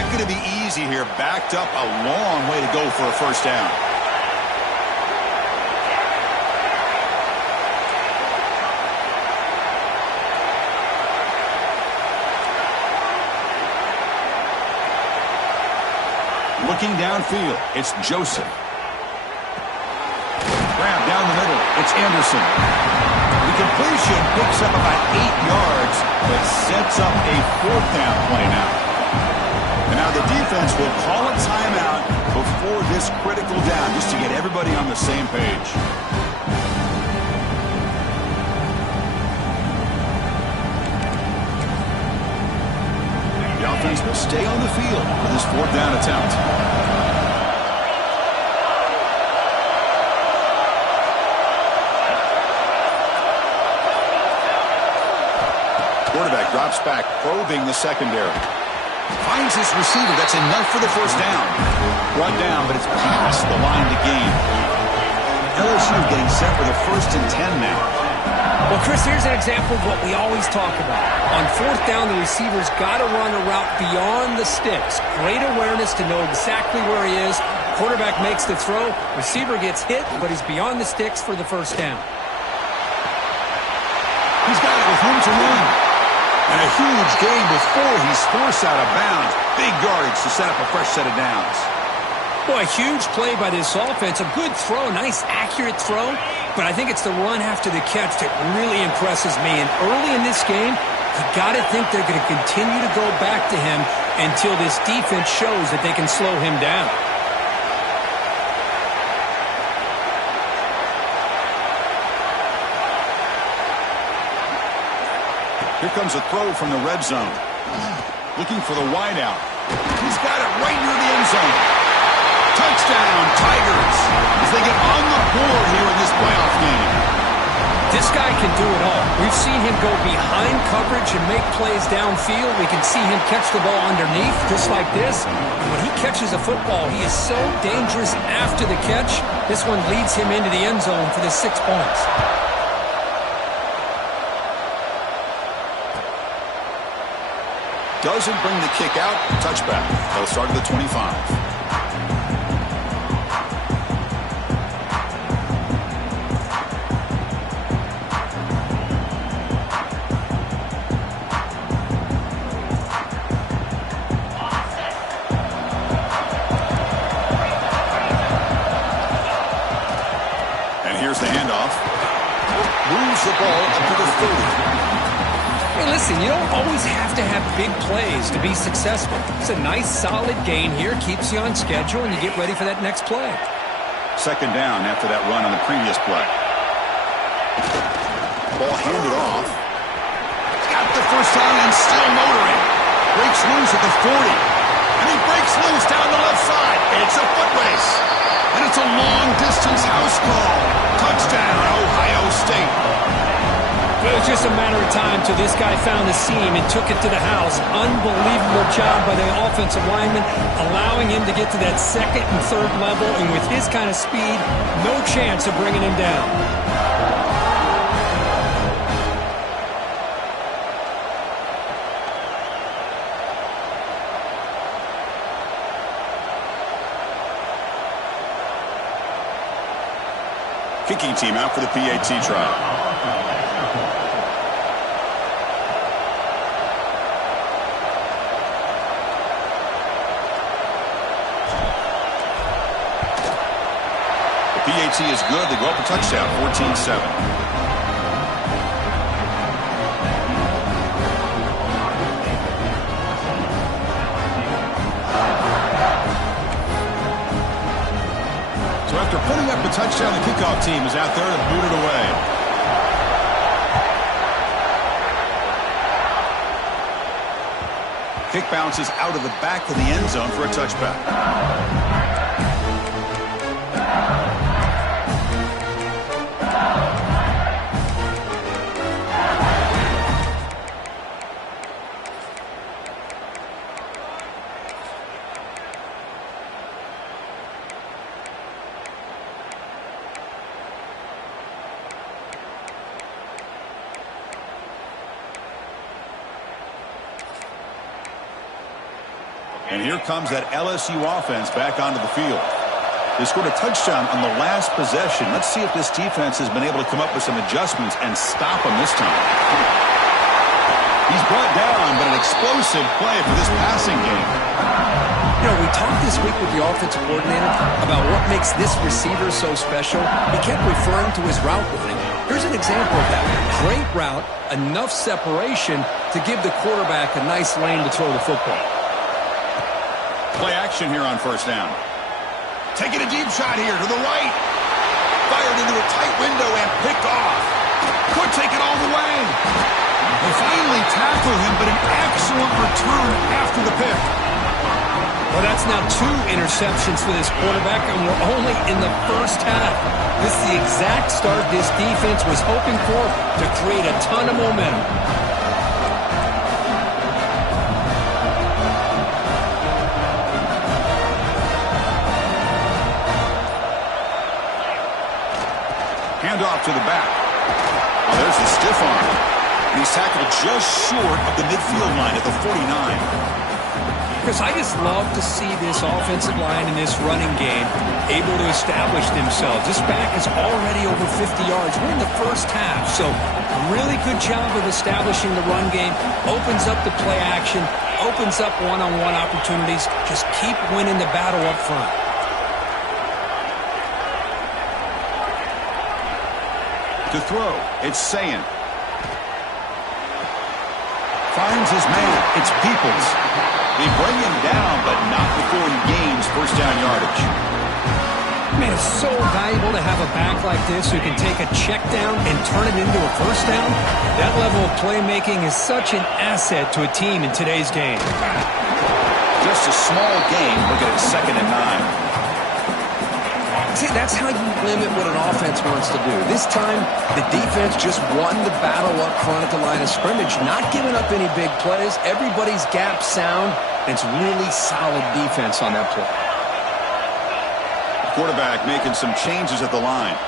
Not going to be easy here. Backed up a long way to go for a first down. Looking downfield, it's Joseph. Grab down the middle, it's Anderson. The completion picks up about 8 yards, but sets up a fourth down play now. And now the defense will call a timeout before this critical down, just to get everybody on the same page. The offense will stay on the field for this fourth down attempt. Quarterback drops back, probing the secondary. Finds his receiver. That's enough for the first down. Brought down, but it's past the line to gain. LSU getting set for the 1st and 10 now. Well, Chris, here's an example of what we always talk about. On fourth down, the receiver's got to run a route beyond the sticks. Great awareness to know exactly where he is. Quarterback makes the throw. Receiver gets hit, but he's beyond the sticks for the first down. He's got it with room to run. And a huge gain before he's forced out of bounds. Big yardage to set up a fresh set of downs. Boy, a huge play by this offense. A good throw, nice accurate throw. But I think it's the run after the catch that really impresses me. And early in this game, you got to think they're going to continue to go back to him until this defense shows that they can slow him down. Here comes a throw from the red zone. Looking for the wideout. He's got it right near the end zone. Touchdown, Tigers, as they get on the board here in this playoff game. This guy can do it all. We've seen him go behind coverage and make plays downfield. We can see him catch the ball underneath, just like this. And when he catches a football, he is so dangerous after the catch. This one leads him into the end zone for the 6 points. Doesn't bring the kick out. Touchback. They'll start at the 25. The handoff. Moves the ball up to the 30. Hey, listen, you don't always have to have big plays to be successful. It's a nice, solid gain here. Keeps you on schedule, and you get ready for that next play. Second down after that run on the previous play. Ball handed off. Got the first down and still motoring. Breaks loose at the 40. And he breaks loose down the left side. It's a foot race. And it's a long-distance house call. Touchdown, Ohio State. It was just a matter of time till this guy found the seam and took it to the house. Unbelievable job by the offensive lineman, allowing him to get to that second and third level. And with his kind of speed, no chance of bringing him down. Kicking team out for the PAT trial. The PAT is good. They go up a touchdown, 14-7. After putting up a touchdown, the kickoff team is out there to boot it away. Kick bounces out of the back of the end zone for a touchback. And here comes that LSU offense back onto the field. They scored a touchdown on the last possession. Let's see if this defense has been able to come up with some adjustments and stop them this time. He's brought down, but an explosive play for this passing game. You know, we talked this week with the offensive coordinator about what makes this receiver so special. He kept referring to his route running. Here's an example of that. Great route, enough separation to give the quarterback a nice lane to throw the football. Play action here on first down. Taking a deep shot here to the right. Fired into a tight window and picked off. Could take it all the way. They finally tackle him, but an excellent return after the pick. Well, that's now 2 interceptions for this quarterback, and we're only in the first half. This is the exact start this defense was hoping for to create a ton of momentum. Handoff to the back. Well, there's the stiff arm. And he's tackled just short of the midfield line at the 49. Chris, I just love to see this offensive line in this running game able to establish themselves. This back is already over 50 yards. We're in the first half, so really good job of establishing the run game. Opens up the play action, opens up one-on-one opportunities. Just keep winning the battle up front. To throw, it's Ncaa. Finds his man. It's Peoples. They bring him down, but not before he gains first down yardage. Man, it's so valuable to have a back like this who can take a check down and turn it into a first down. That level of playmaking is such an asset to a team in today's game. Just a small gain. Look at it, 2nd and 9. See, that's how you limit what an offense wants to do. This time, the defense just won the battle up front at the line of scrimmage, not giving up any big plays. Everybody's gap sound. It's really solid defense on that play. Quarterback making some changes at the line.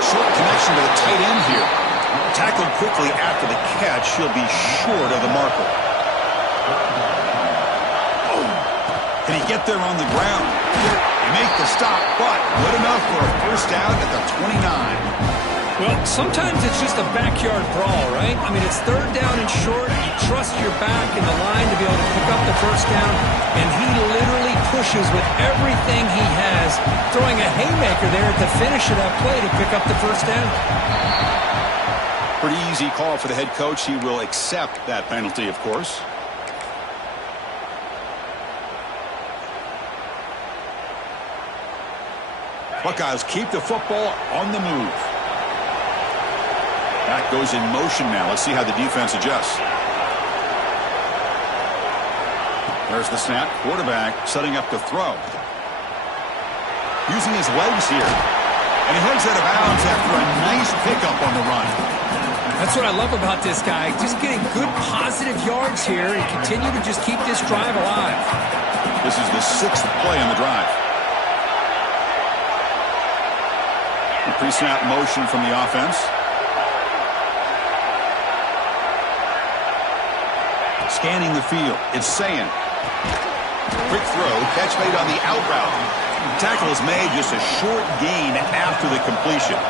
Short connection to the tight end here. Tackled quickly after the catch. He'll be short of the marker. Can he get there on the ground? Make the stop, but good enough for a first down at the 29. Well, sometimes it's just a backyard brawl, right? I mean, it's 3rd down and short. You trust your back in the line to be able to pick up the first down, and he literally pushes with everything he has, throwing a haymaker there at the finish of that play to pick up the first down. Pretty easy call for the head coach. He will accept that penalty, of course. Buckeyes keep the football on the move. That goes in motion now. Let's see how the defense adjusts. There's the snap. Quarterback setting up to throw. Using his legs here. And he heads out of bounds after a nice pickup on the run. That's what I love about this guy. Just getting good positive yards here and continue to just keep this drive alive. This is the 6th play on the drive. Pre-snap motion from the offense. Scanning the field. It's Ncaa. Quick throw. Catch made on the out route. Tackle is made, just a short gain after the completion.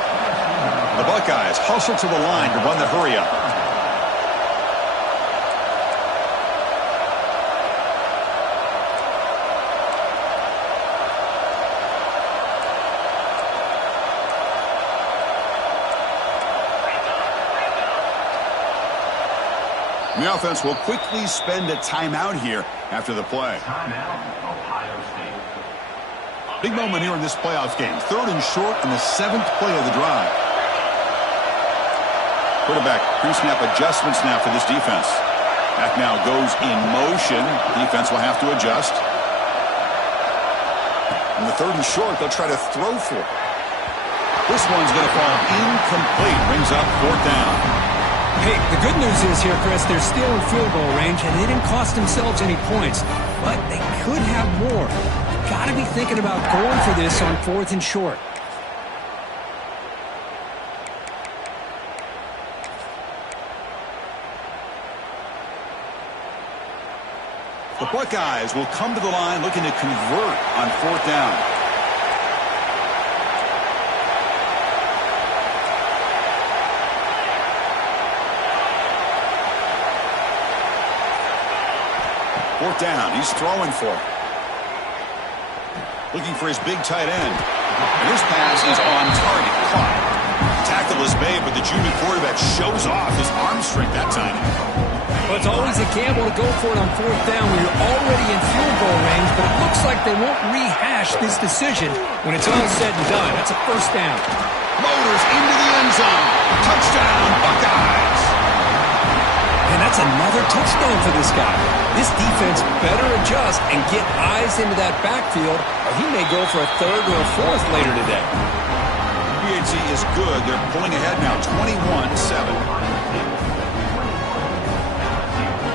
The Buckeyes hustle to the line to run the hurry up. The offense will quickly spend a timeout here after the play. Big moment here in this playoff game. 3rd and short in the 7th play of the drive. Quarterback pre-snap adjustments now for this defense. Back now goes in motion. Defense will have to adjust. On the 3rd and short, they'll try to throw for it. This one's going to fall incomplete. Brings up 4th down. Hey, the good news is here, Chris, they're still in field goal range, and they didn't cost themselves any points, but they could have more. Got to be thinking about going for this on 4th and short. The Buckeyes will come to the line looking to convert on 4th down. Fourth down, he's throwing for it. Looking for his big tight end. And this pass is on target. Caught. Tackle is made, but the junior quarterback shows off his arm strength that time. Well, it's always a gamble to go for it on 4th down when you're already in field goal range, but it looks like they won't rehash this decision when it's all said and done. That's a first down. Motors into the end zone. Touchdown, Buckeyes. And that's another touchdown for this guy. This defense better adjust and get eyes into that backfield, or he may go for a 3rd or a 4th later today. BHC is good. They're pulling ahead now, 21-7.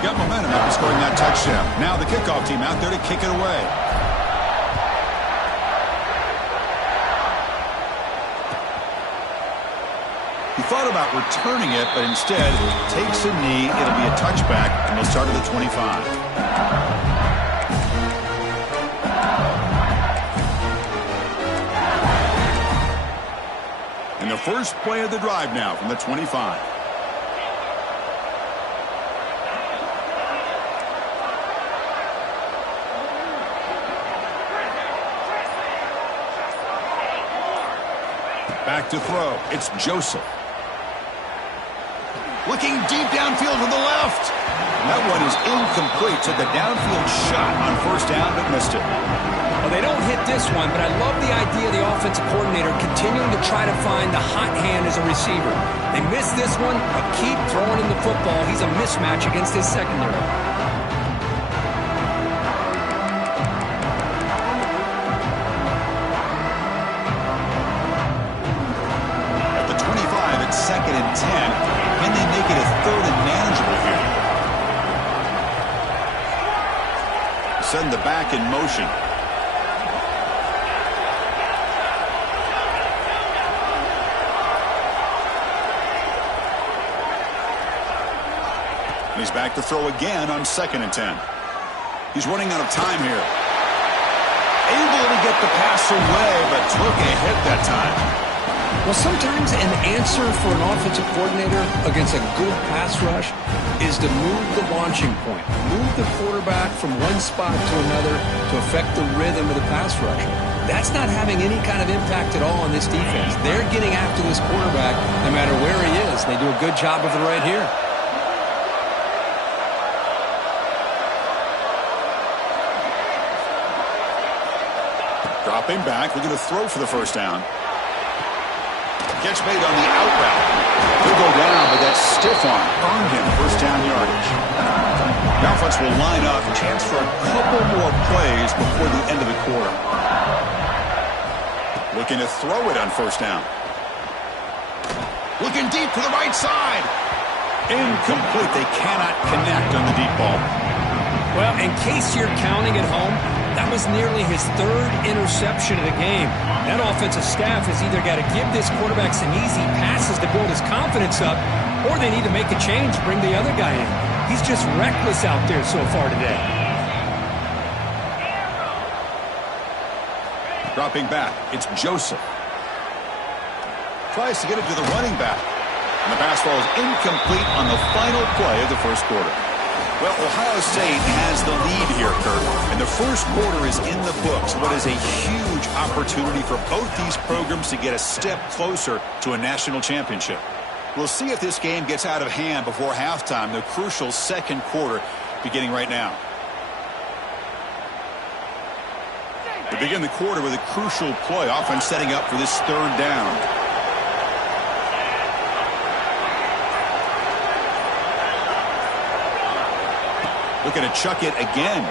Got momentum after scoring that touchdown. Now the kickoff team out there to kick it away. He thought about returning it, but instead takes a knee. It'll be a touchback, and they'll start at the 25. And the first play of the drive now from the 25. Back to throw. It's Joseph. Looking deep downfield to the left. That one is incomplete. Took a downfield shot on 1st down, but missed it. Well, they don't hit this one, but I love the idea of the offensive coordinator continuing to try to find the hot hand as a receiver. They missed this one, but keep throwing him the football. He's a mismatch against his secondary. At the 25, it's 2nd and 10. Can they make it a 3rd and manageable here? Send the back in motion. And he's back to throw again on 2nd and 10. He's running out of time here. Able to get the pass away, but took a hit that time. Well, sometimes an answer for an offensive coordinator against a good pass rush is to move the launching point, move the quarterback from one spot to another to affect the rhythm of the pass rush. That's not having any kind of impact at all on this defense. They're getting after this quarterback no matter where he is. They do a good job of it right here. Dropping back, looking to throw for the 1st down. Catch made on the out route. He'll go down, but that stiff arm earned him 1st down yardage. The offense will line up. Chance for a couple more plays before the end of the quarter. Looking to throw it on 1st down. Looking deep to the right side. Incomplete. They cannot connect on the deep ball. Well, in case you're counting at home, that was nearly his 3rd interception of the game. That offensive staff has either got to give this quarterback some easy passes to build his confidence up, or they need to make a change, bring the other guy in. He's just reckless out there so far today. Dropping back, it's Joseph. Tries to get it to the running back. And the pass ball is incomplete on the final play of the 1st quarter. Well, Ohio State has the lead here, Kurt. And the 1st quarter is in the books. What is a huge opportunity for both these programs to get a step closer to a national championship. We'll see if this game gets out of hand before halftime, the crucial 2nd quarter beginning right now. We begin the quarter with a crucial play, offense setting up for this 3rd down. Looking to chuck it again.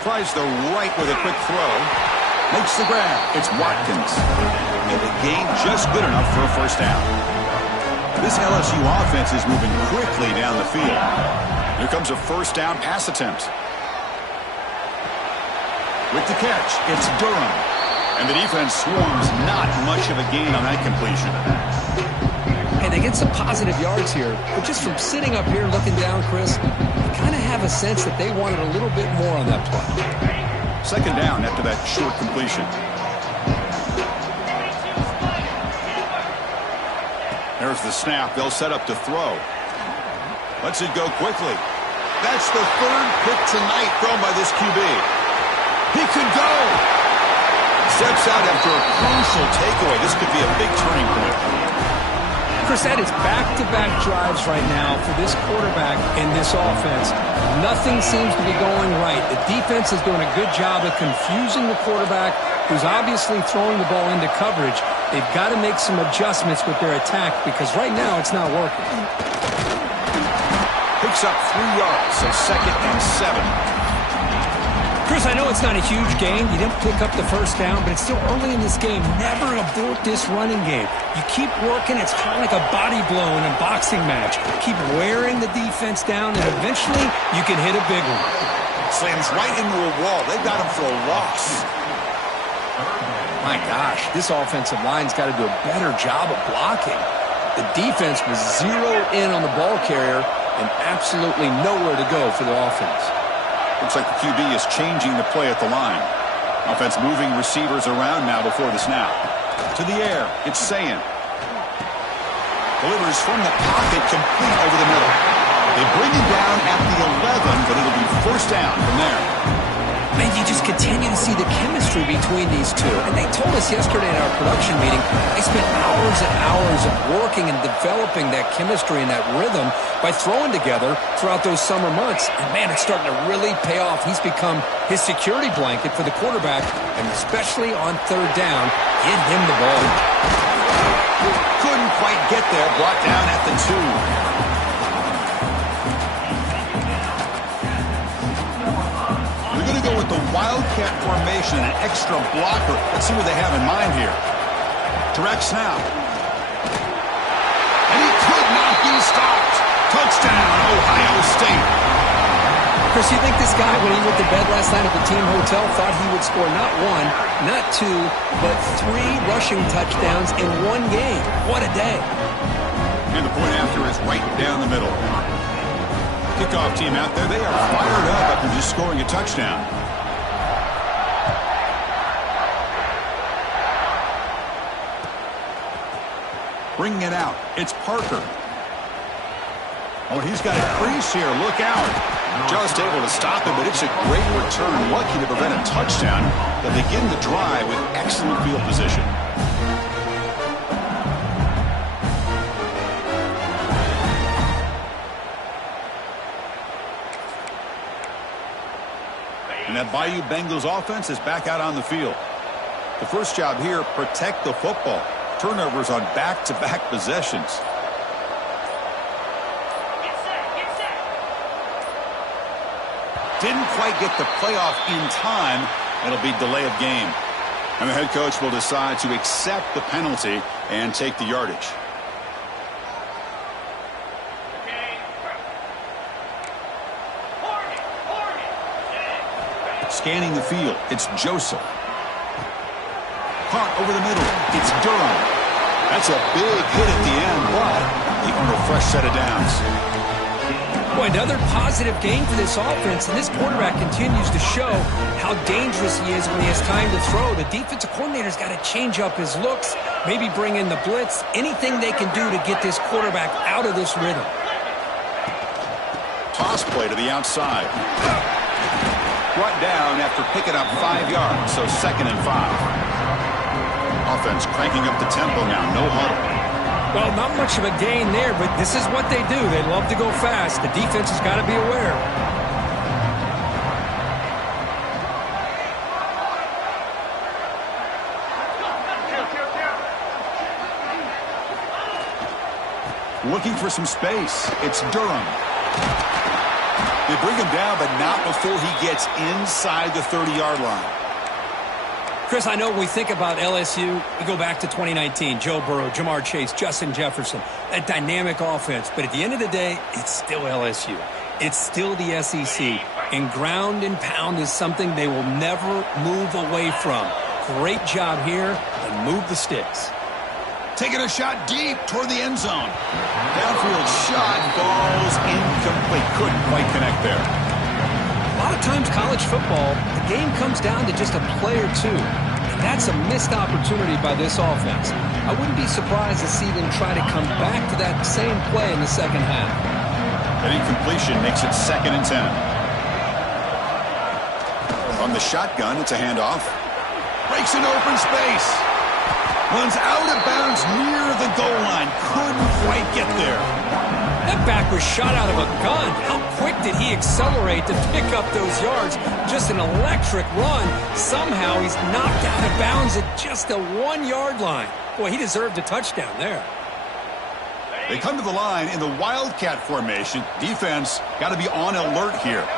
Tries the right with a quick throw. Makes the grab. It's Watkins. And the gain just good enough for a 1st down. This LSU offense is moving quickly down the field. Here comes a 1st down pass attempt. With the catch, it's Durham. And the defense swarms not much of a gain on that completion. Hey, they get some positive yards here, but just from sitting up here looking down, Chris, you kind kind of have a sense that they wanted a little bit more on that play. Second down after that short completion. There's the snap. They'll set up to throw. Lets it go quickly. That's the third pick tonight thrown by this QB. He could go. Steps out after a crucial takeaway. This could be a big turning point. Chris, that is back-to-back drives right now for this quarterback and this offense. Nothing seems to be going right. The defense is doing a good job of confusing the quarterback, who's obviously throwing the ball into coverage. They've got to make some adjustments with their attack because right now it's not working. Picks up 3 yards, so 2nd and 7. Chris, I know it's not a huge game. You didn't pick up the first down, but it's still early in this game. Never abort this running game. You keep working. It's kind of like a body blow in a boxing match. Keep wearing the defense down, and eventually you can hit a big one. Slams right into a wall. They got him for a loss. My gosh, this offensive line's got to do a better job of blocking. The defense was zeroed in on the ball carrier and absolutely nowhere to go for the offense. Looks like the QB is changing the play at the line. Offense moving receivers around now before the snap. To the air, it's Ncaa. Delivers from the pocket, complete over the middle. They bring him down at the 11, but it'll be first down from there. Man, you just continue to see the chemistry between these two. And they told us yesterday in our production meeting, they spent hours and hours of working and developing that chemistry and that rhythm by throwing together throughout those summer months. And, man, it's starting to really pay off. He's become his security blanket for the quarterback, and especially on third down, get him the ball. Couldn't quite get there, brought down at the 2. Go with the Wildcat formation, an extra blocker. Let's see what they have in mind here. Direct snap. And he could not be stopped. Touchdown, Ohio State. Chris, you think this guy, when he went to bed last night at the team hotel, thought he would score not 1, not 2, but 3 rushing touchdowns in one game? What a day. And the point after is right down the middle. Kickoff team out there, they are fired up after just scoring a touchdown. Bringing it out, it's Parker. Oh, he's got a crease here, look out. Just able to stop him, but it's a great return. Lucky to prevent a touchdown. They begin the drive with excellent field position. And that Bayou Bengals offense is back out on the field. The first job here, protect the football. Turnovers on back-to-back possessions. Didn't quite get the playoff in time. It'll be delay of game. And the head coach will decide to accept the penalty and take the yardage. Scanning the field, it's Joseph. Caught over the middle, it's Durham. That's a big hit at the end, but they earn a fresh set of downs. Boy, another positive game for this offense, and this quarterback continues to show how dangerous he is when he has time to throw. The defensive coordinator's got to change up his looks, maybe bring in the blitz, anything they can do to get this quarterback out of this rhythm. Toss play to the outside. Brought down after picking up 5 yards, so 2nd and 5. Offense cranking up the tempo now, no huddle. Well, not much of a gain there, but this is what they do. They love to go fast. The defense has got to be aware. Looking for some space. It's Durham. They bring him down, but not before he gets inside the 30-yard line. Chris, I know when we think about LSU, we go back to 2019. Joe Burrow, Jamar Chase, Justin Jefferson, that dynamic offense. But at the end of the day, it's still LSU. It's still the SEC. And ground and pound is something they will never move away from. Great job here, and move the sticks. Taking a shot deep toward the end zone. Downfield shot falls incomplete. Couldn't quite connect there. A lot of times college football, the game comes down to just a play or two. And that's a missed opportunity by this offense. I wouldn't be surprised to see them try to come back to that same play in the second half. That incompletion makes it 2nd and 10. From the shotgun, it's a handoff. Breaks an open space. Runs out of bounds near the goal line. Couldn't quite get there. That back was shot out of a gun. How quick did he accelerate to pick up those yards? Just an electric run. Somehow he's knocked out of bounds at just the 1-yard line. Boy, he deserved a touchdown there. They come to the line in the Wildcat formation. Defense got to be on alert here.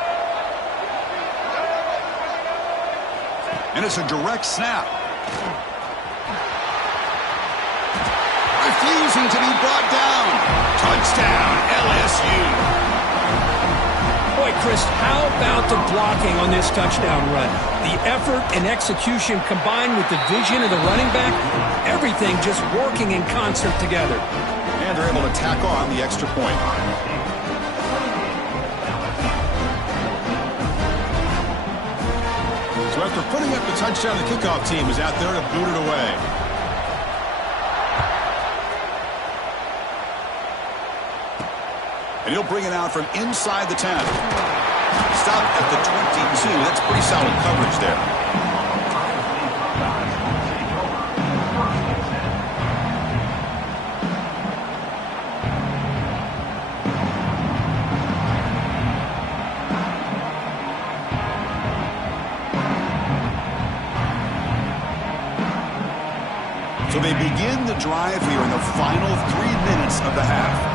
And it's a direct snap. Refusing to be brought down. Touchdown, LSU. Boy, Chris, how about the blocking on this touchdown run? The effort and execution combined with the vision of the running back, everything just working in concert together. And they're able to tack on the extra point. So after putting up the touchdown, the kickoff team is out there to boot it away. And he'll bring it out from inside the 10. Stop at the 22. That's pretty solid coverage there. So they begin the drive here in the final 3 minutes of the half.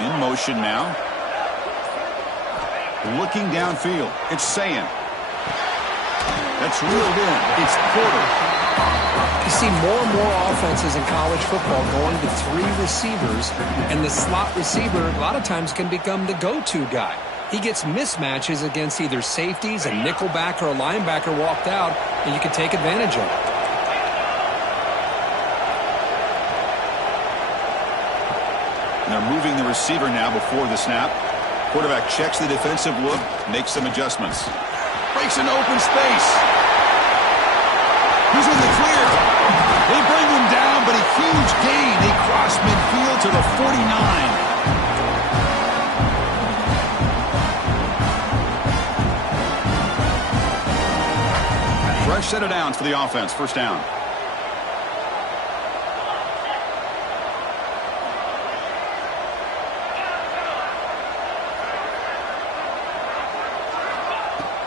In motion now. Looking downfield. It's Ncaa. That's reeled in. It's Porter. You see more and more offenses in college football going to 3 receivers, and the slot receiver a lot of times can become the go-to guy. He gets mismatches against either safeties, a nickelback, or a linebacker walked out, and you can take advantage of it. They're moving the receiver now before the snap. Quarterback checks the defensive look, makes some adjustments. Breaks an open space. He's in the clear. They bring him down, but a huge gain. They cross midfield to the 49. Fresh set of downs for the offense. First down.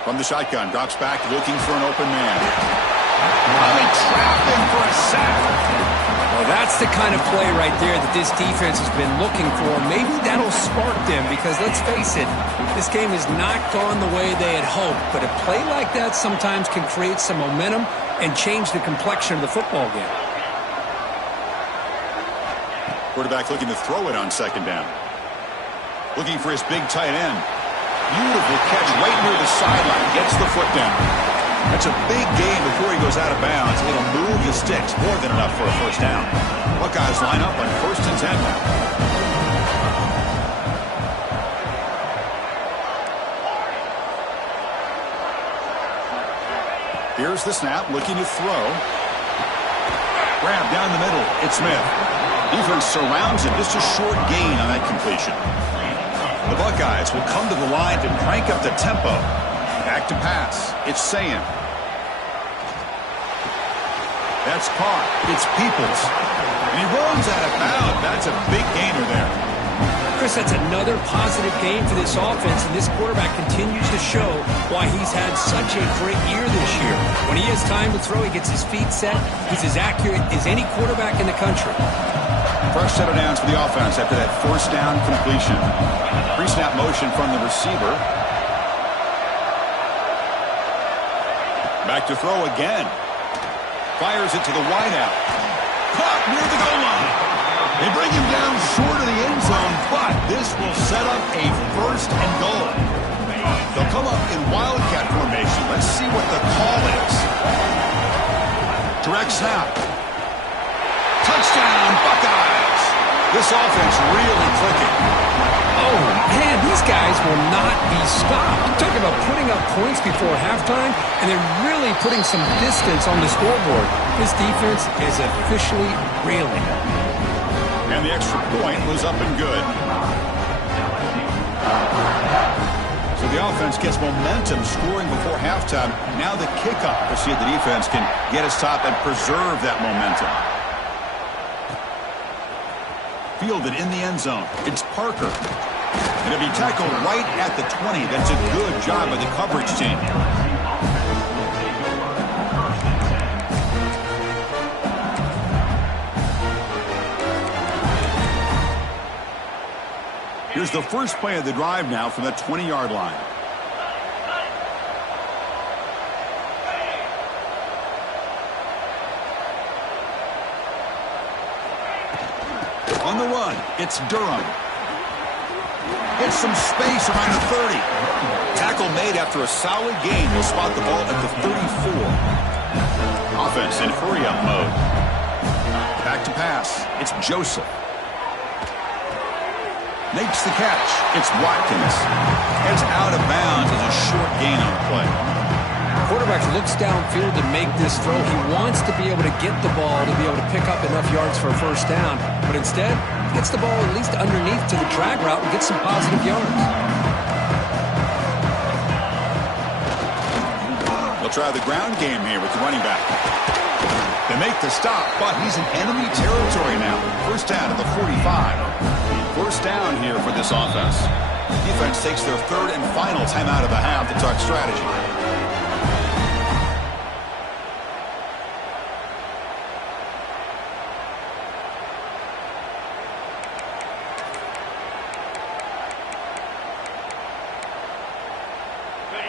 From the shotgun, drops back, looking for an open man. Oh, they trap him for a sack. Well, that's the kind of play right there that this defense has been looking for. Maybe that'll spark them because, let's face it, this game has not gone the way they had hoped. But a play like that sometimes can create some momentum and change the complexion of the football game. Quarterback looking to throw it on second down. Looking for his big tight end. Beautiful catch right near the sideline. Gets the foot down. That's a big gain before he goes out of bounds. It'll move the sticks. More than enough for a first down. Buckeyes line up on 1st and 10 now. Here's the snap. Looking to throw. Grab down the middle. It's Smith. Defense surrounds him. Just a short gain on that completion. The Buckeyes will come to the line to crank up the tempo. Back to pass. It's Ncaa. That's caught. It's Peoples. And he runs out of bounds. That's a big gainer there. Chris, that's another positive game for this offense, and this quarterback continues to show why he's had such a great year this year. When he has time to throw, he gets his feet set. He's as accurate as any quarterback in the country. Fresh set of downs for the offense after that first down completion. Pre-snap motion from the receiver. Back to throw again. Fires it to the wideout. Caught near the goal line. They bring him down short of the end zone, but this will set up a 1st and goal. They'll come up in wildcat formation. Let's see what the call is. Direct snap. Touchdown, Buckeyes. This offense really clicking. Oh, man, these guys will not be stopped. I'm talking about putting up points before halftime, and they're really putting some distance on the scoreboard. This defense is officially reeling. And the extra point was up and good. So the offense gets momentum scoring before halftime. Now the kickoff. We'll see if the defense can get a stop and preserve that momentum. Fielded in the end zone. It's Parker. And it'll be tackled right at the 20. That's a good job by the coverage team. Here's the first play of the drive now from the 20-yard line. On the run, it's Durham. Gets some space around the 30. Tackle made after a solid gain. He'll spot the ball at the 34. Offense in hurry-up mode. Back to pass. It's Joseph. Makes the catch. It's Watkins. Heads out of bounds as a short gain on the play. Quarterback looks downfield to make this throw. He wants to be able to get the ball to be able to pick up enough yards for a first down. But instead, he gets the ball at least underneath to the drag route and gets some positive yards. They'll try the ground game here with the running back. They make the stop, but he's in enemy territory now. First down at the 45. First down here for this offense. Defense takes their 3rd and final timeout of the half to talk strategy.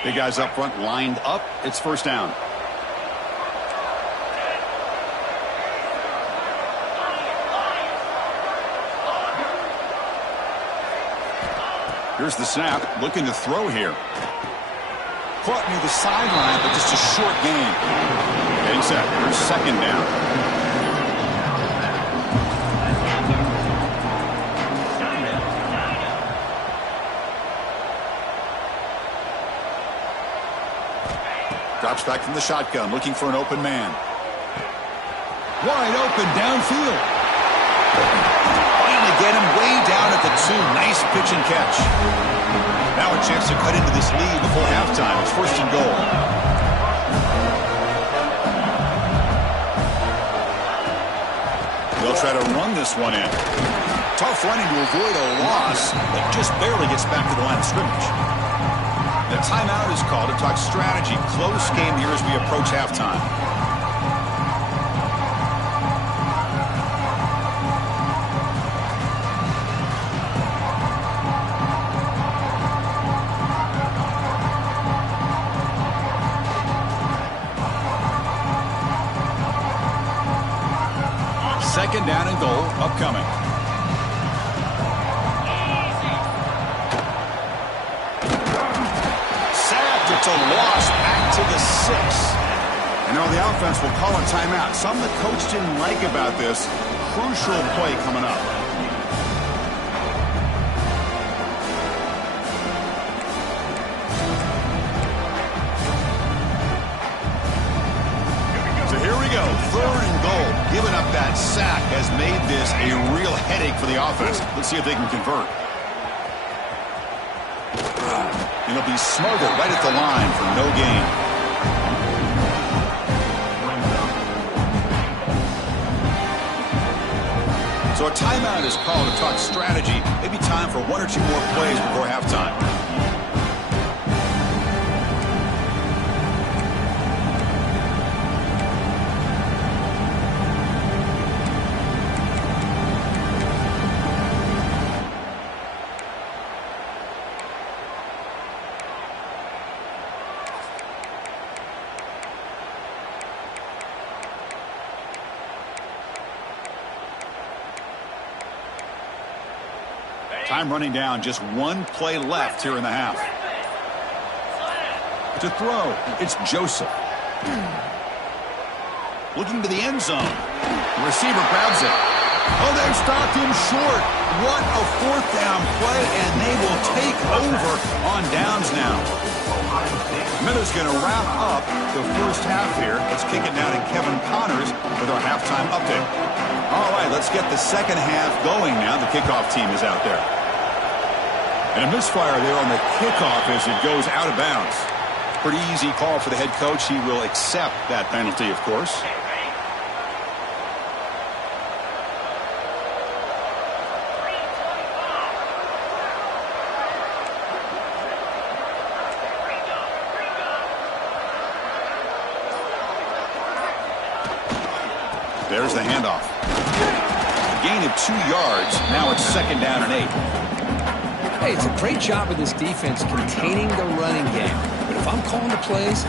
Big guys up front lined up. It's first down. Here's the snap. Looking to throw here. Caught near the sideline, but just a short gain. Getting set. Here's second down. Drops back from the shotgun, looking for an open man. Wide open downfield. Finally get him way down at the 2. Nice pitch and catch. Now a chance to cut into this lead before halftime. It's first and goal. They'll try to run this one in. Tough running to avoid a loss, but just barely gets back to the line of scrimmage. The timeout is called to talk strategy. Close game here as we approach halftime. Second down and goal upcoming. It's a loss back to the 6. And now the offense will call a timeout. Something the coach didn't like about this. Crucial play coming up. So here we go. 3rd and goal. Giving up that sack has made this a real headache for the offense. Let's see if they can convert. It'll be smuggled right at the line for no gain. So a timeout is called to talk strategy. Maybe time for 1 or 2 more plays before halftime. Time running down, just one play left here in the half. To throw, it's Joseph. Looking to the end zone. The receiver grabs it. Oh, they've stopped him short. What a fourth down play, and they will take over on downs now. Miller's going to wrap up the first half here. Let's kick it now to Kevin Connors with our halftime update. All right, let's get the second half going now. The kickoff team is out there. And a misfire there on the kickoff as it goes out of bounds. Pretty easy call for the head coach. He will accept that penalty, of course. There's the handoff. A gain of 2 yards. Now it's second down and 8. Hey, it's a great job of this defense containing the running game. But if I'm calling the plays,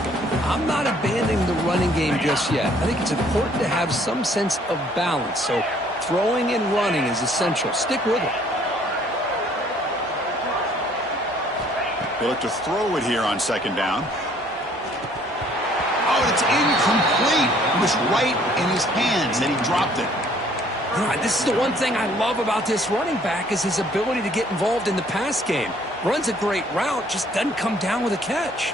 I'm not abandoning the running game just yet. I think it's important to have some sense of balance. So throwing and running is essential. Stick with it. They look to throw it here on second down. Oh, it's incomplete. It was right in his hands, and he dropped it. This is the one thing I love about this running back is his ability to get involved in the pass game. Runs a great route, just doesn't come down with a catch.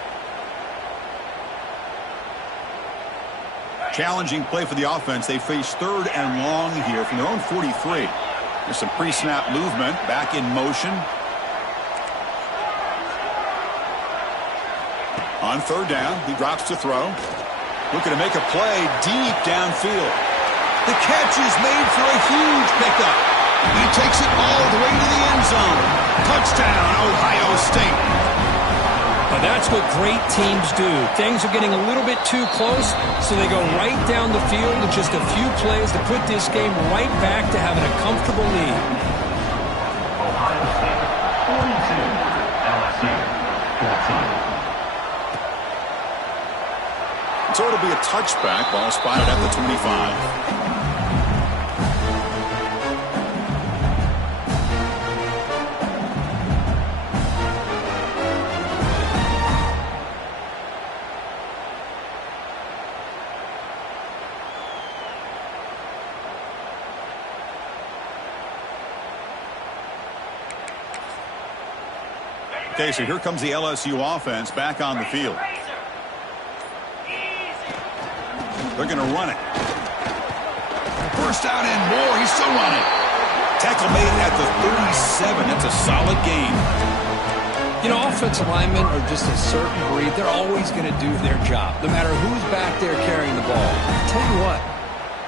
Challenging play for the offense. They face third and long here from their own 43. There's some pre-snap movement. Back in motion. On third down, he drops to throw. Looking to make a play deep downfield. The catch is made for a huge pickup. He takes it all the way to the end zone. Touchdown, Ohio State. But that's what great teams do. Things are getting a little bit too close, so they go right down the field with just a few plays to put this game right back to having a comfortable lead. Ohio State 42, LSU 14. So it'll be a touchback. Ball spotted at the 25. Okay, so here comes the LSU offense back on the field. They're going to run it. First down and more. He's still running. Tackle made at the 37. That's a solid gain. You know, offensive linemen are just a certain breed. They're always going to do their job, no matter who's back there carrying the ball. I'll tell you what,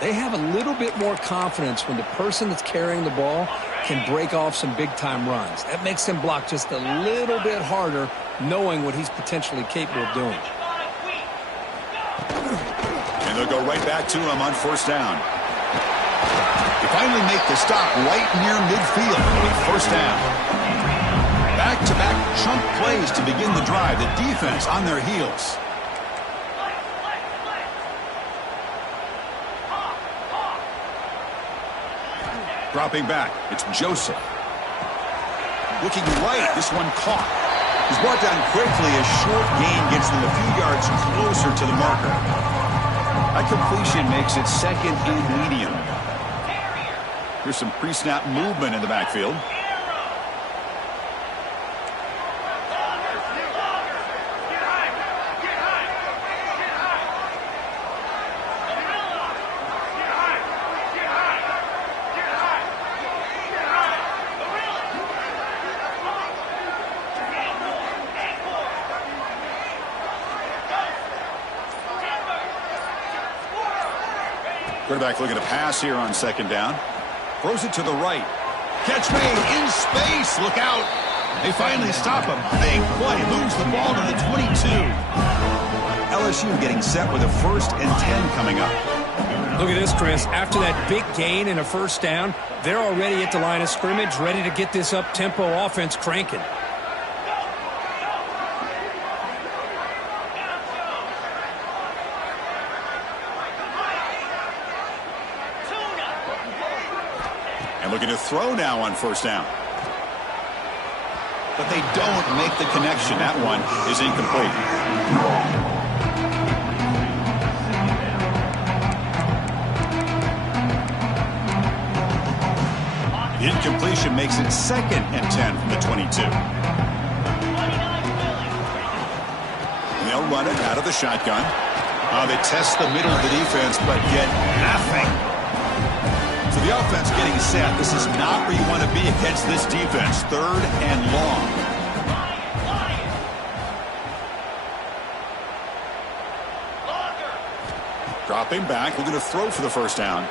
they have a little bit more confidence when the person that's carrying the ball can break off some big-time runs. That makes them block just a little bit harder, knowing what he's potentially capable of doing. And they'll go right back to him on first down. They finally make the stop right near midfield with first down. Back-to-back chunk plays to begin the drive. The defense on their heels. Dropping back, it's Joseph. Looking right, this one caught. He's brought down quickly. A short gain gets them a few yards closer to the marker. That completion makes it second and medium. Here's some pre-snap movement in the backfield. Quarterback looking to pass here on second down. Throws it to the right. Catch made in space. Look out. They finally stop him. Big play. Moves the ball to the 22. LSU getting set with a 1st and 10 coming up. Look at this, Chris. After that big gain and a first down, they're already at the line of scrimmage, ready to get this up-tempo offense cranking. And looking to throw now on first down. but they don't make the connection. That one is incomplete. The incompletion makes it 2nd and 10 from the 22. They'll run it out of the shotgun. They test the middle of the defense, but get nothing. So the offense getting set. This is not where you want to be against this defense. 3rd and long. Dropping back, looking to throw for the first down.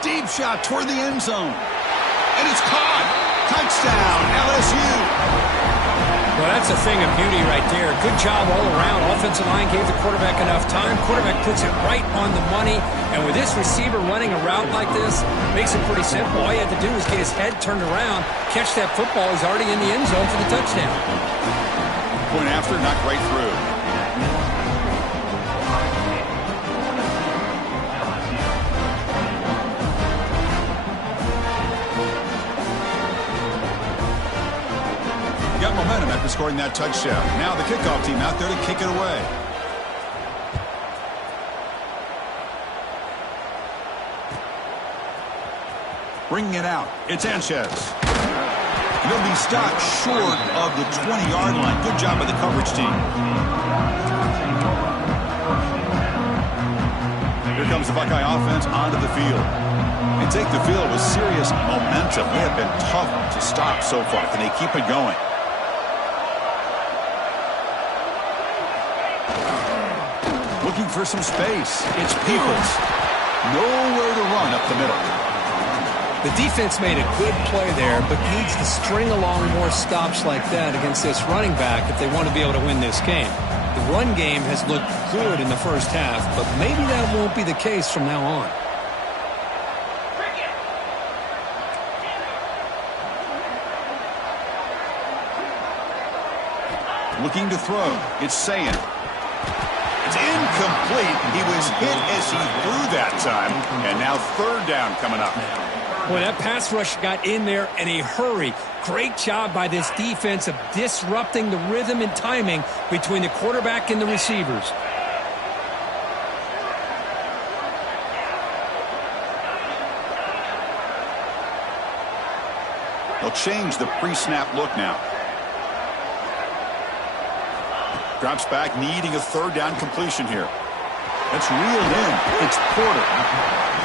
Deep shot toward the end zone. And it's caught. Touchdown, LSU. Well, that's a thing of beauty right there. Good job all around. Offensive line gave the quarterback enough time. Quarterback puts it right on the money. And with this receiver running a route like this, makes it pretty simple. All you have to do is get his head turned around, catch that football. He's already in the end zone for the touchdown. Point after, knocked right through. Got momentum after scoring that touchdown. Now the kickoff team out there to kick it away. Bringing it out. It's Ncaa. He'll be stopped short of the 20-yard line. Good job by the coverage team. Here comes the Buckeye offense onto the field. They take the field with serious momentum. They have been tough to stop so far. Can they keep it going? Looking for some space. It's Peoples. Nowhere to run up the middle. The defense made a good play there, but needs to string along more stops like that against this running back if they want to be able to win this game. The run game has looked good in the first half, but maybe that won't be the case from now on. Looking to throw. It's Ncaa. It's incomplete. He was hit as he threw that time. And now 3rd down coming up. Boy, that pass rush got in there in a hurry. Great job by this defense of disrupting the rhythm and timing between the quarterback and the receivers. They'll change the pre-snap look now. Drops back, needing a 3rd down completion here. That's reeled in. It's Porter.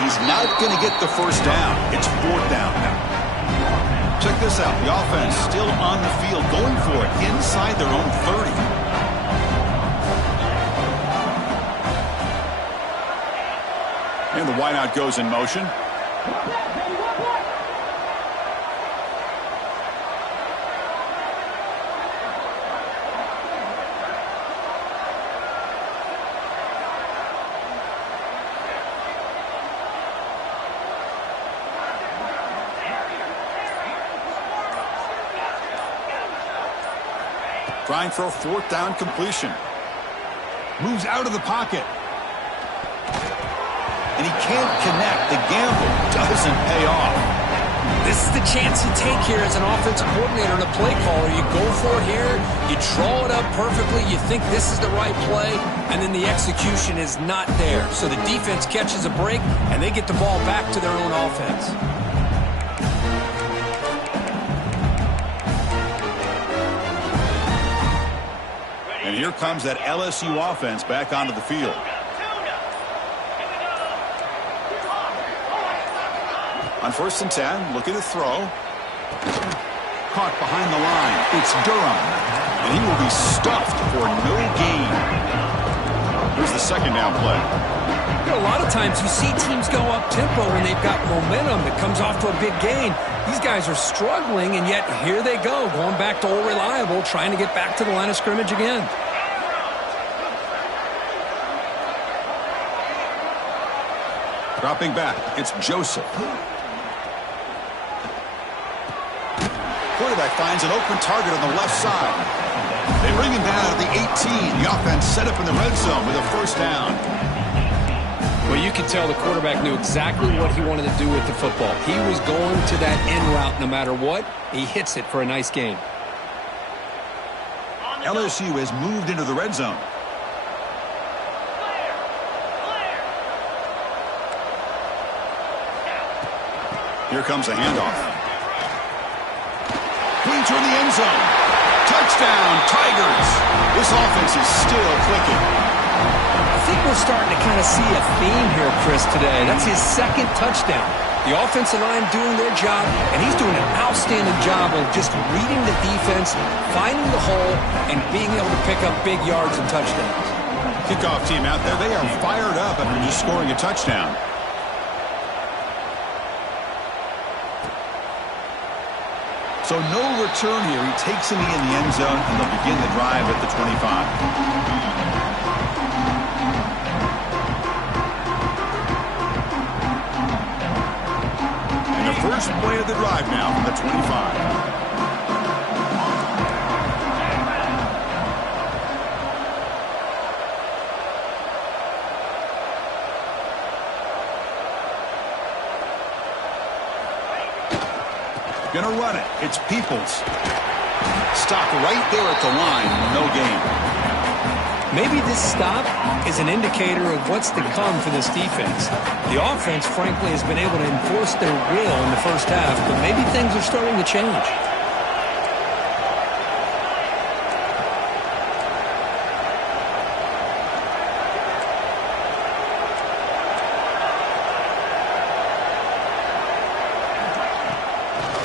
He's not going to get the first down. It's 4th down now. Check this out. The offense still on the field, going for it inside their own 30. And the wideout goes in motion. Trying for a 4th down completion. Moves out of the pocket. And he can't connect. The gamble doesn't pay off. This is the chance you take here as an offensive coordinator and a play caller. You go for it here. You draw it up perfectly. You think this is the right play. And then the execution is not there. So the defense catches a break, and they get the ball back to their own offense. And here comes that LSU offense back onto the field. On 1st and 10, looking to throw. Caught behind the line. It's Durham. And he will be stuffed for no gain. Here's the 2nd down play. You know, a lot of times you see teams go up-tempo when they've got momentum that comes off to a big gain. These guys are struggling, and yet here they go, going back to old reliable, trying to get back to the line of scrimmage again. Dropping back, it's Joseph. Quarterback finds an open target on the left side. They bring him down to the 18. The offense set up in the red zone with a 1st down. Well, you can tell the quarterback knew exactly what he wanted to do with the football. He was going to that in route no matter what. He hits it for a nice gain. LSU has moved into the red zone. Here comes a handoff. Clean toward the end zone. Touchdown, Tigers. This offense is still clicking. I think we're starting to kind of see a theme here, Chris, today. That's his second touchdown. The offensive line doing their job, and he's doing an outstanding job of just reading the defense, finding the hole, and being able to pick up big yards and touchdowns. Kickoff team out there, they are fired up after just scoring a touchdown. So no return here. He takes it in the end zone, and they'll begin the drive at the 25. First play of the drive now from the 25. Gonna run it. It's Peoples. Stop right there at the line. No gain. Maybe this stop is an indicator of what's to come for this defense. The offense, frankly, has been able to enforce their will in the first half, but maybe things are starting to change.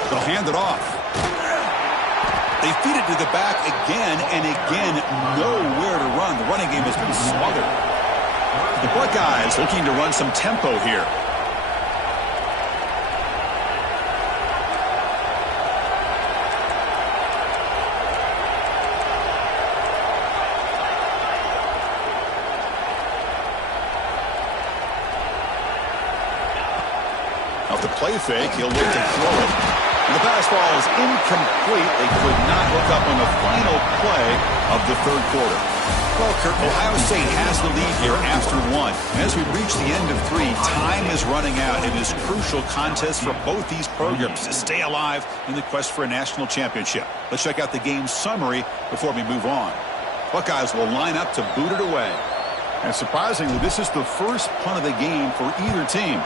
They'll hand it off. They feed it to the back again and again. Nowhere to run. The running game has been smothered. The Buckeyes looking to run some tempo here. Off the play fake, he'll look to throw it. The pass ball is incomplete. They could not hook up on the final play of the third quarter. Well, Kurt, Ohio State has the lead here after one. As we reach the end of three, time is running out. It is a crucial contest for both these programs to stay alive in the quest for a national championship. Let's check out the game summary before we move on. Buckeyes will line up to boot it away. And surprisingly, this is the first punt of the game for either team.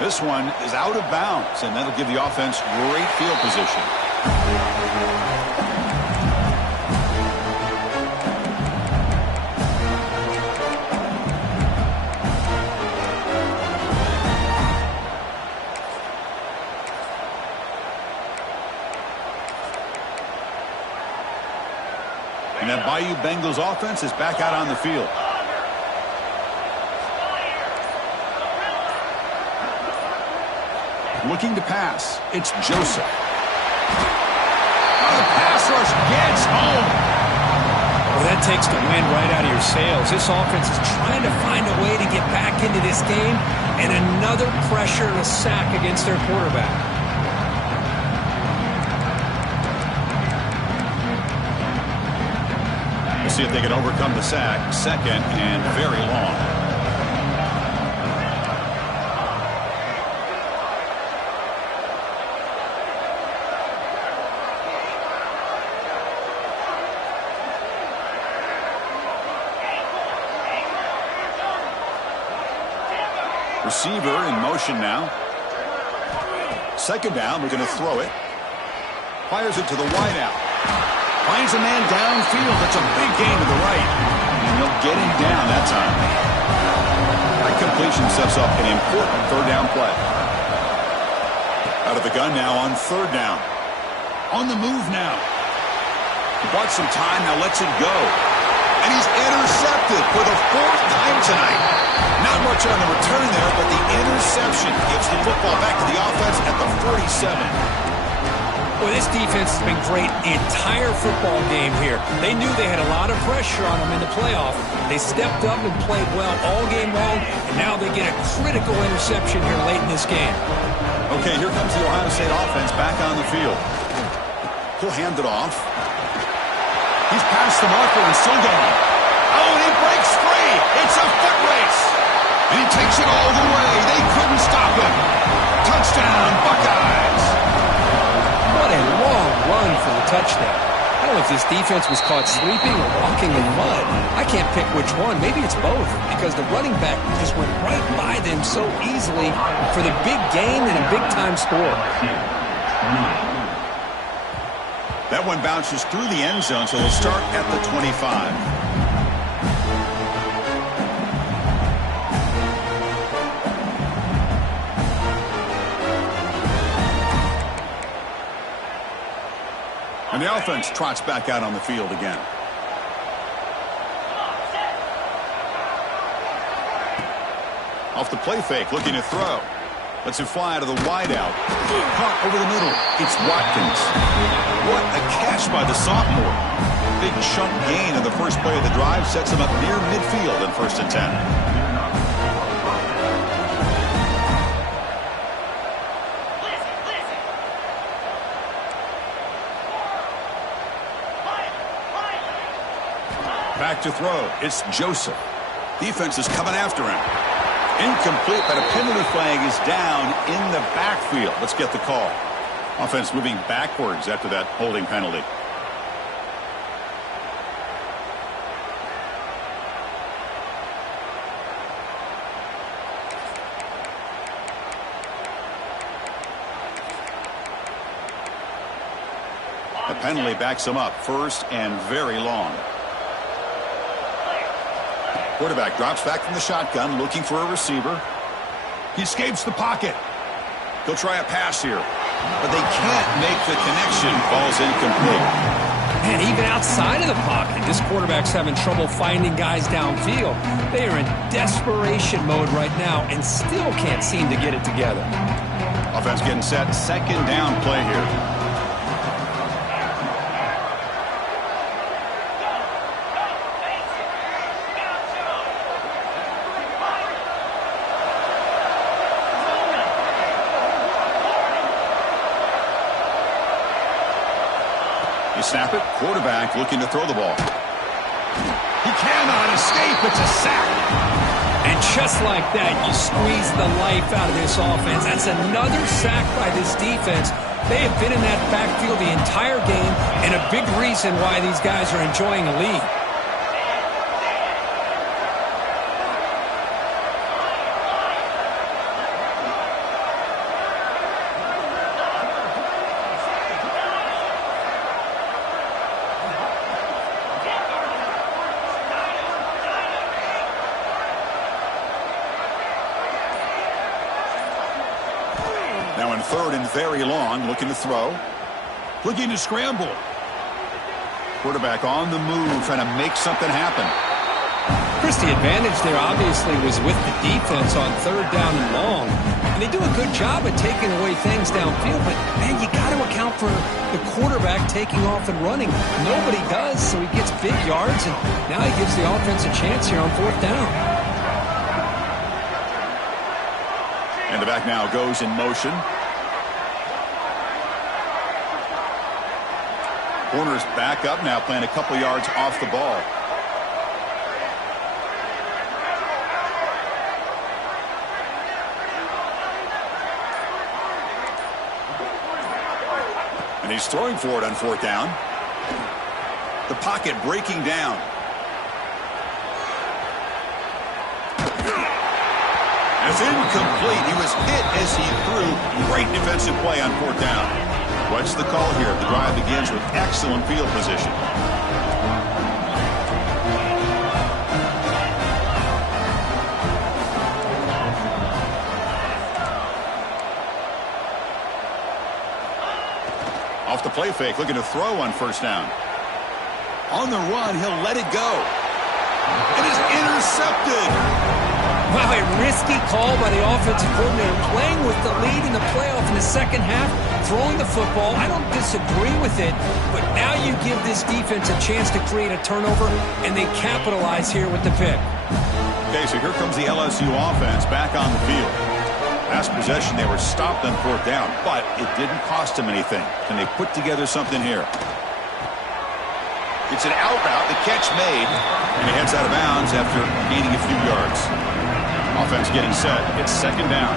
This one is out of bounds, and that'll give the offense great field position. And that Bayou Bengals offense is back out on the field. Looking to pass. It's Joseph. Oh, the pass rush gets home. Well, that takes the wind right out of your sails. This offense is trying to find a way to get back into this game, and another pressure and a sack against their quarterback. We'll see if they can overcome the sack. Second and very long. Receiver in motion now. Second down, we're going to throw it. Fires it to the wideout. Finds a man downfield. That's a big gain to the right. And they'll get him down that time. That completion sets up an important third down play. Out of the gun now on third down. On the move now. He bought some time, now lets it go. And he's intercepted for the fourth time tonight. Not much on the return there, but the interception gives the football back to the offense at the 47. Well, this defense has been great the entire football game here. They knew they had a lot of pressure on them in the playoff. They stepped up and played well all game long, and now they get a critical interception here late in this game. Okay, here comes the Ohio State offense back on the field. He'll hand it off. He's past the marker and still going. Oh, and he breaks free. It's a foot race. And he takes it all the way. They couldn't stop him. Touchdown, Buckeyes. What a long run for the touchdown. I don't know if this defense was caught sleeping or walking in mud. I can't pick which one. Maybe it's both, because the running back just went right by them so easily for the big gain and a big-time score. That one bounces through the end zone, so they'll start at the 25. And the offense trots back out on the field again. Off the play fake, looking to throw. Lets it fly out of the wideout. Caught over the middle. It's Watkins. What a catch by the sophomore. Big chunk gain in the first play of the drive sets him up near midfield in 1st and 10. Back to throw. It's Joseph. Defense is coming after him. Incomplete, but a penalty flag is down in the backfield. Let's get the call. Offense moving backwards after that holding penalty. The penalty backs him up, 1st and very long. Quarterback drops back from the shotgun, looking for a receiver. He escapes the pocket. He'll try a pass here, but they can't make the connection. Ball's incomplete. Man, even outside of the pocket, this quarterback's having trouble finding guys downfield. They are in desperation mode right now and still can't seem to get it together. Offense getting set. 2nd down play here. Snap it. Quarterback looking to throw the ball. He cannot escape. It's a sack. And just like that, you squeeze the life out of this offense. That's another sack by this defense. They have been in that backfield the entire game, and a big reason why these guys are enjoying a lead. Now in 3rd and very long, looking to throw. Looking to scramble. Quarterback on the move, trying to make something happen. Chris, the advantage there obviously was with the defense on 3rd down and long. And they do a good job at taking away things downfield, but, man, you got to account for the quarterback taking off and running. Nobody does, so he gets big yards, and now he gives the offense a chance here on 4th down. And the back now goes in motion. Corner's back up now, playing a couple yards off the ball. And he's throwing for it on 4th down. The pocket breaking down. It's incomplete. He was hit as he threw. Great defensive play on 4th down. What's the call here? The drive begins with excellent field position. Off the play fake, looking to throw on 1st down. On the run, he'll let it go. It is intercepted. Wow, a risky call by the offensive coordinator, playing with the lead in the playoff in the 2nd half, throwing the football. I don't disagree with it, but now you give this defense a chance to create a turnover, and they capitalize here with the pick. Okay, so here comes the LSU offense back on the field. Last possession, they were stopped on 4th down, but it didn't cost them anything. Can they put together something here? It's an out route, the catch made, and he heads out of bounds after gaining a few yards. Offense getting set. It's 2nd down.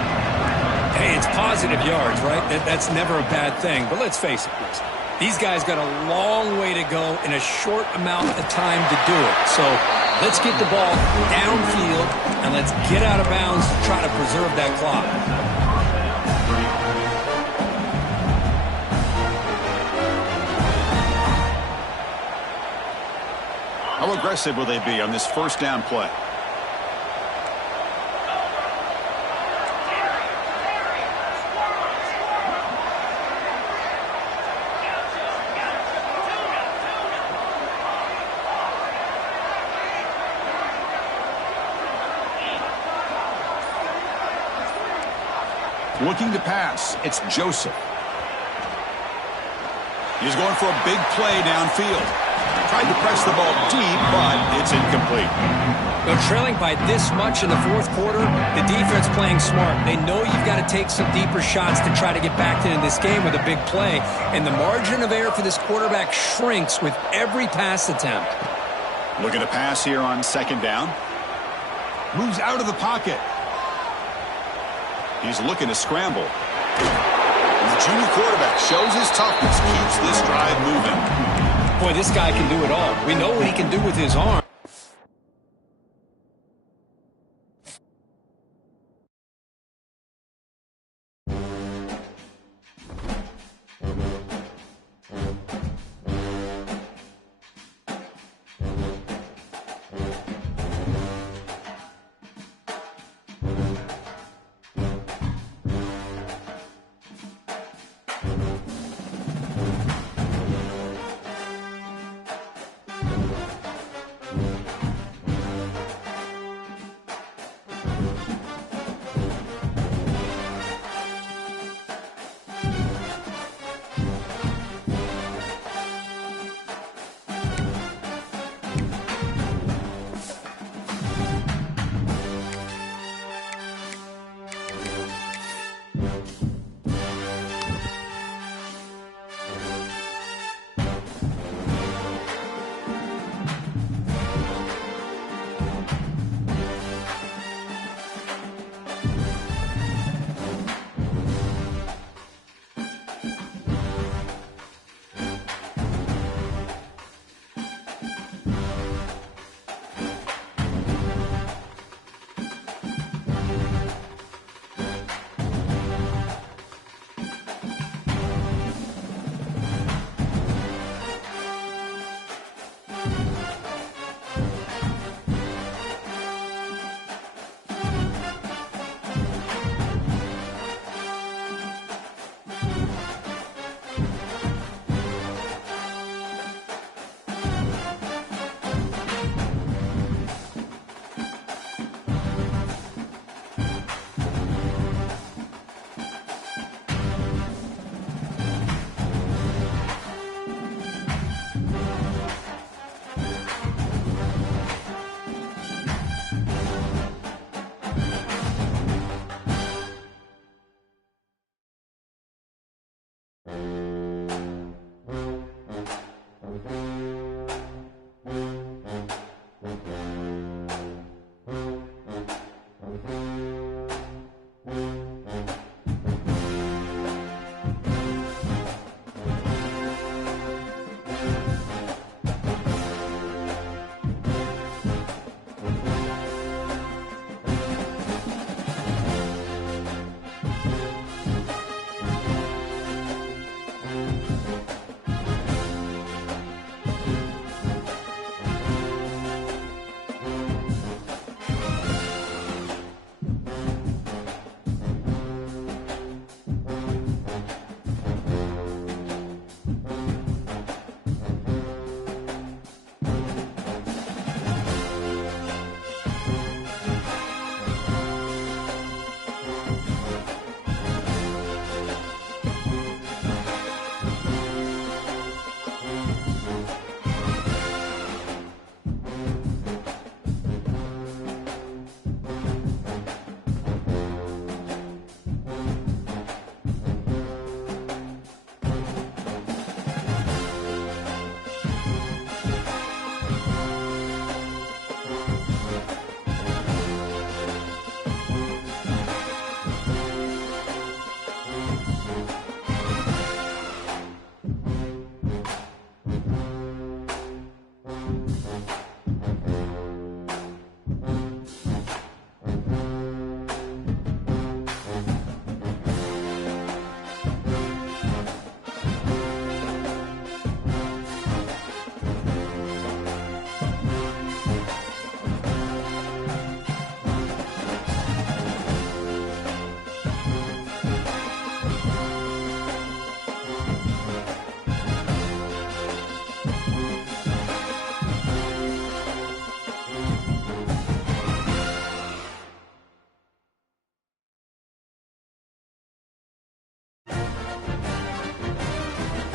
Hey, it's positive yards, right? That's never a bad thing. But let's face it, Chris. These guys got a long way to go in a short amount of time to do it. So let's get the ball downfield, and let's get out of bounds to try to preserve that clock. How aggressive will they be on this first down play? Looking to pass, it's Joseph. He's going for a big play downfield. Tried to press the ball deep, but it's incomplete. They're trailing by this much in the fourth quarter. The defense playing smart. They know you've got to take some deeper shots to try to get back into this game with a big play. And the margin of error for this quarterback shrinks with every pass attempt. Looking to pass here on second down. Moves out of the pocket. He's looking to scramble. And the junior quarterback shows his toughness, keeps this drive moving. Boy, this guy can do it all. We know what he can do with his arm.